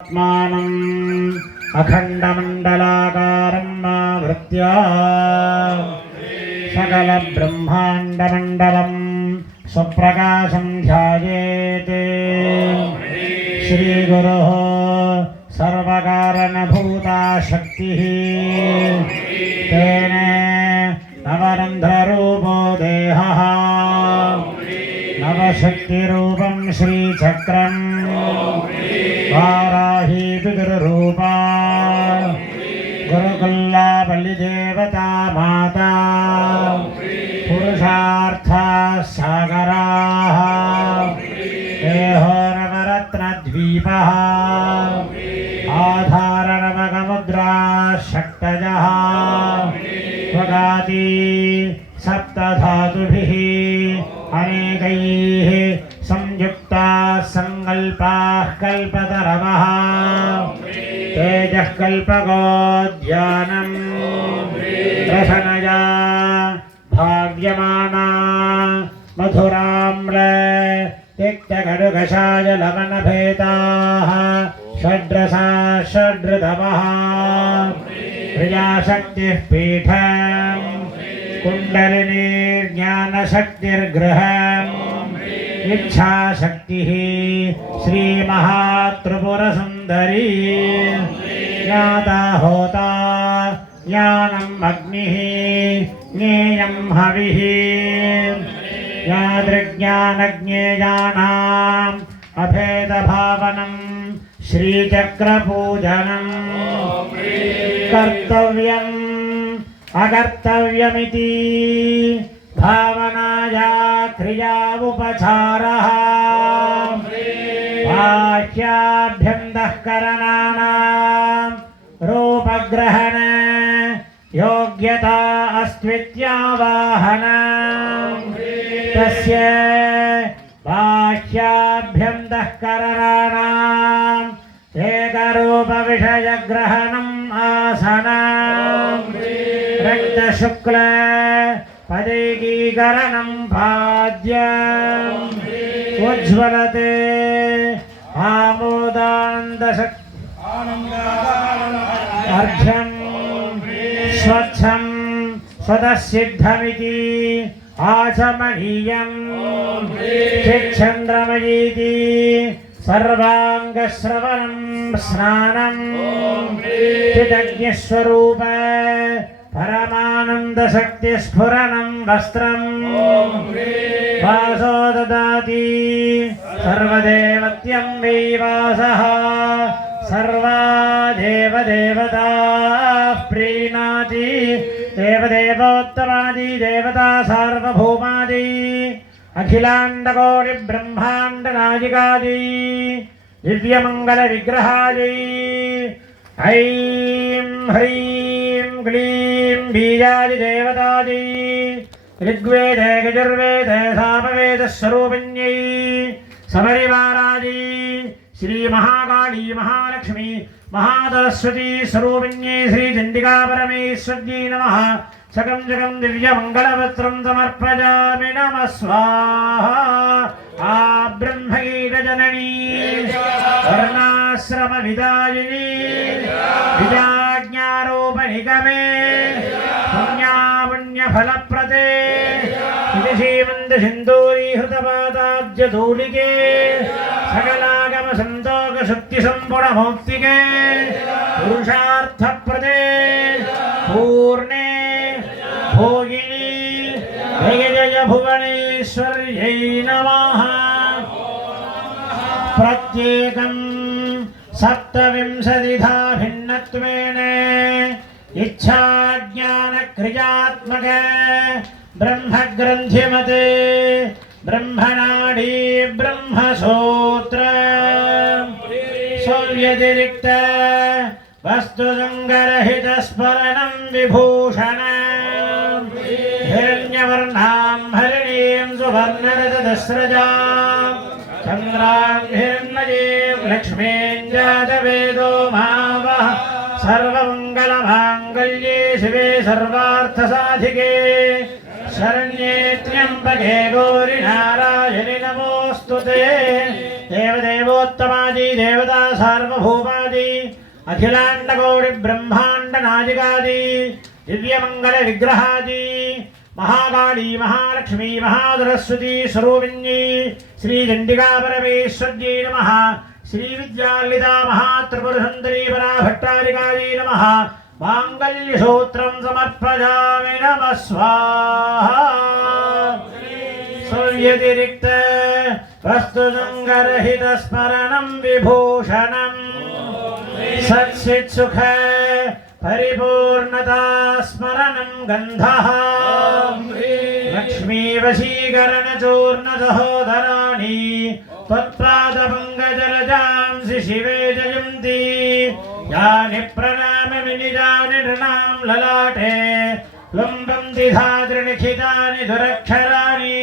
आत्मानम् अखण्डमण्डलाकारम् आवृत्य सकलब्रह्माण्डमण्डलम् स्वप्रकाशम् ध्यायेत्। श्रीगुरुः सर्वकारणभूता शक्तिः तेन नवरन्ध्ररूपो देहः नवशक्तिरूपं श्रीचक्रम् वाराही पितृरूपा गुरुकुल्ला बलिदेवता माता पुरुषार्था सागराः देहो नवरत्नद्वीपः आधारनवकमुद्रा शक्तयः स्वगाति सप्तधातुभिः अनेकैः संयुक्ताः संकल्पाः कल्पतरवः तेजः कल्पकोद्यानम् रसनया भाव्यमाना मधुराम्र तिक्तकटुकषाय लवणभेदाः षड्रसा षड्ऋतवः प्रियाशक्तिः पीठम् कुण्डलिनी ज्ञानशक्तिर्गृहम् इच्छाशक्तिः श्रीमहात्रिपुरसुन्दरी ज्ञाता होता ज्ञानम् अग्निः ज्ञेयम् हविः ज्ञातृज्ञानज्ञेयानाम् अभेदभावनम् श्रीचक्रपूजनम् कर्तव्यम् अकर्तव्यमिति भावनाया क्रिया उपचारः बाह्याभ्यन्तःकरणानां रूपग्रहण योग्यता अस्त्वित्यावाहन तस्य बाह्याभ्यन्तःकरणानाम् एकरूपविषयग्रहणम् आसनम् रक्तशुक्ल पदैकीकरणं पाद्यम् उज्ज्वलते अर्घ्यं स्वच्छं स्वतःसिद्धमिति आचमनीयं चिच्छन्द्रमयीति सर्वाङ्गश्रवणं स्नानं चिदग्निस्वरूप परमानन्दशक्तिस्फुरणं वस्त्रं वासो ददाति सर्वदेवत्यं वै वासः सर्वा देवदेवताः प्रीणाति देवदेवोत्तमादि देवता सार्वभौमादि अखिलाण्डकोटिब्रह्माण्डनायिकादि दिव्यमङ्गलविग्रहादि ऐं ह्रीं क्लीं बीजादिदेवतादि ऋग्वेदे यजुर्वेदे सामवेदस्वरूपिण्यै समरिवारादि श्रीमहाकाली महालक्ष्मी महासरस्वती स्वरूपिण्यै श्रीचण्डिकापरमेश्वर्यै नमः। सकं जगं दिव्यमङ्गलवस्त्रं समर्पयामि नमः स्वाहा। आ ब्रह्मगीतजननी वर्णाश्रमविदायिनी विजाज्ञारोपनिगमे पुण्यापुण्यफलप्रदे श्रीमन्तसिन्दूरीहृतपादाब्जधूलिके सकलागमसन्तोकशक्तिसम्पूर्णमौक्तिके पुरुषार्थप्रदे पूर्णे भोगिनी जय जय भुवनेश्वर्यै नमः। प्रत्येकं सप्तविंशतिधा भिन्नत्वेन इच्छाज्ञानक्रियात्मक ब्रह्मग्रन्थिमते ब्रह्मनाडी ब्रह्मसूत्र स्वव्यतिरिक्त वस्तुसङ्गरहितस्फुरणं विभूषण हिरण्यवर्णां हरिणीं सुवर्णरजतस्रजां चन्द्रां हिरण्मयीं लक्ष्मीं जातवेदो मावः सर्वमङ्गलमाङ्गल्ये शिवे सर्वार्थसाधिके शरण्ये त्र्यम्बके गौरि नारायणि नमोऽस्तु ते। देव देवदेवोत्तमादि देवता सार्वभौमादि अखिलांडकोटि ब्रह्मांड नादिकादि दिव्यमंगल विग्रहादि महाकाली महालक्ष्मी महासरस्वती स्वरूपिण्यै श्री चंडिका परमेश्वर्यै नमः। श्री विद्याललिता महात्रिपुरसुंदरी पराभट्टारिकायै नमः। मांगल्यसूत्रं समर्पयामि नमः स्वाहा। सूर्यतिरिक्त वस्तुसंगरहित स्मरणं विभूषणं सच्चित्सुख परिपूर्णता स्मरणं गन्धः लक्ष्मी वशीकरण चूर्ण सहोदराणि त्वत्पादपङ्कजलजांसि शिवे जयन्ति यानि प्रणामविनिजानि नृणां ललाटे लुम्बन्ति धातृनिखितानि दुरक्षराणि।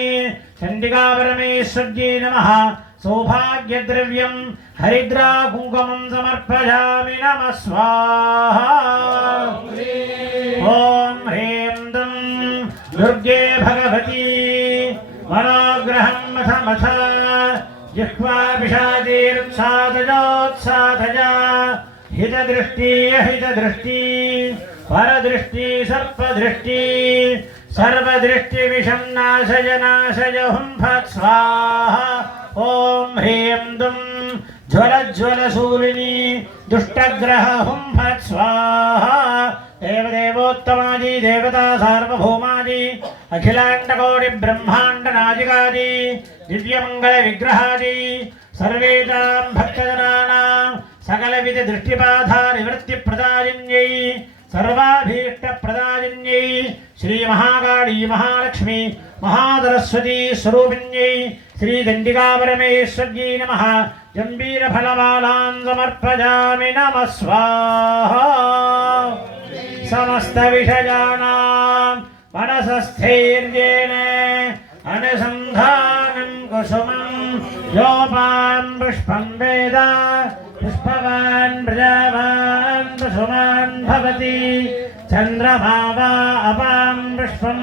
चण्डिका परमेश्वर्यै नमः। सौभाग्यद्रव्यं हरिद्रा कुङ्कुमं समर्पयामि नमः स्वाहा। ॐ ह्रीं दं दुर्गे भगवती मनोग्रहं मथ मथ जिह्वा पिशाचीरुत्सादयोत्सादया हितदृष्टि अहितदृष्टि परदृष्टि सर्पदृष्टि सर्वदृष्टिविषं नाशय नाशय हुं फट् स्वाहा। ॐ ह्रीं दुं ज्वलज्वलशूलिनी दुष्टग्रह हुं फट् स्वाहा। देवदेवोत्तमादि देवता सार्वभौमादि अखिलाण्डकोटि ब्रह्माण्ड नादिकादि दिव्यमंगल विग्रहादि सर्वेषां भक्तजनानां सकलविध दृष्टिबाधा निवृत्ति प्रदायिन्यै सर्वाभीष्ट प्रदायिन्यै श्री महाकाली महालक्ष्मी महासरस्वती स्वरूपिण्यै श्री चण्डिका परमेश्वर्यै नमः। जम्बीरफलमालां समर्पयामि नमः स्वाहा। समस्त विषयाणां मनसस्थैर्येण अनुसन्धानं कुसुमं योपां पुष्पं वेद पुष्पवान् प्रजावान् कुसुमान् भवति चन्द्रमा वा अपां पुष्पं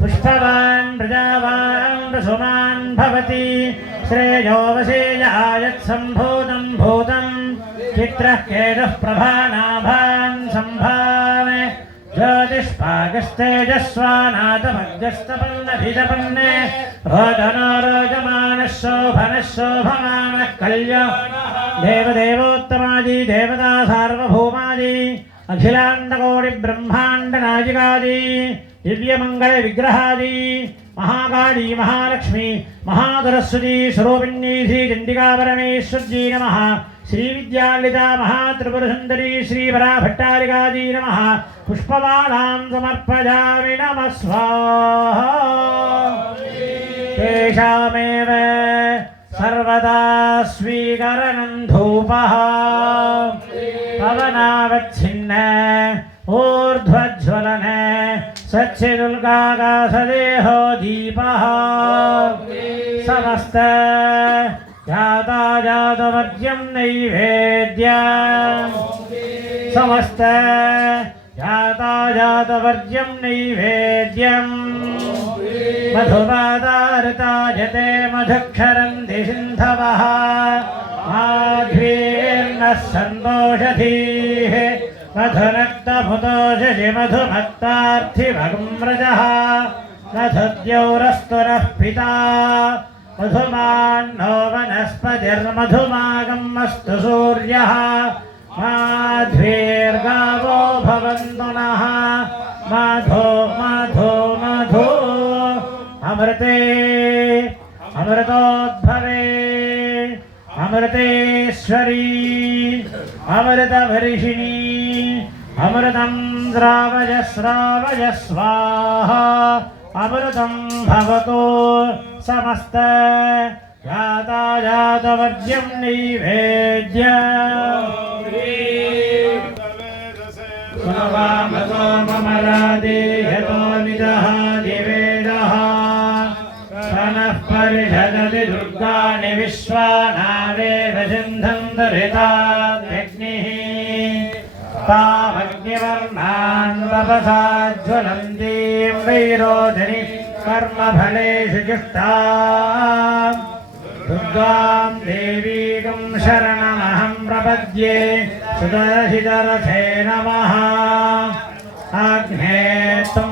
पुष्पवान् प्रजावान् कुसुमान् भवति श्रेयो वसेयायत्सम्भूतं भूतं चित्रः केतुः प्रभानाभान् सम्भाव ज्योतिष्पागस्तेजस्वानाथमग्रस्तपन्नभिजपन्ने रोदनो रोजमानः शोभनः शोभमानः कल्याणः। देवदेवोत्तमादि देवता सार्वभौमादि अखिलाण्डकोटि ब्रह्माण्ड नायिकादि दिव्यमंगल विग्रहादि महाकाली महालक्ष्मी महासरस्वती स्वरूपिण्यै श्री चण्डिका परमेश्वर्यै नमः। श्री विद्याललिता महात्रिपुरसुंदरी श्री पराभट्टारिकायै नमः। पुष्पमालां समर्पयामि नमः स्वाहा। तेषामेव सर्वदा स्वीकरणं धूपः पवनावच्छिन्न ऊर्ध्वज्वलन सच्चिदुल्काकाशदेहो दीपः समस्त यातायातवर्ज्यं नैवेद्यं समस्त यातायातवर्ज्यं नैवेद्यं मधुपादारतायते मधुक्षरन्ति सिन्धवः माध्वीर्नः सन्तोषधीः मधुरक्तमुदोषि मधुमत्तार्थिभगम्रजः मधुद्यौरस्तुरः पिता मधुमान्नो वनस्पतिर्मधुमागम् अस्तु सूर्यः माध्वीर्गावो भवन्तु नः मधो मधो मधो अमृते अमृतोद्भवे अमृतेश्वरी अमृतवर्षिणी अमृतं श्रावय श्रावय स्वाहा अमृतं भवतु समस्त यातायातवर्ज्यं नैवेद्यम् ममरादेयतो निदः दिवेदः सनः परिषदति दुर्गाणि विश्वानावेव सिन्धं दरिताग्निः तामग्निवर्णान् तपसा ज्वलन्तीं वैरोधिनि कर्मफलेषु जुष्टाम् दुर्गां देवीं शरणमहं प्रपद्ये सुदर्शितरथे नमः अग्ने त्वं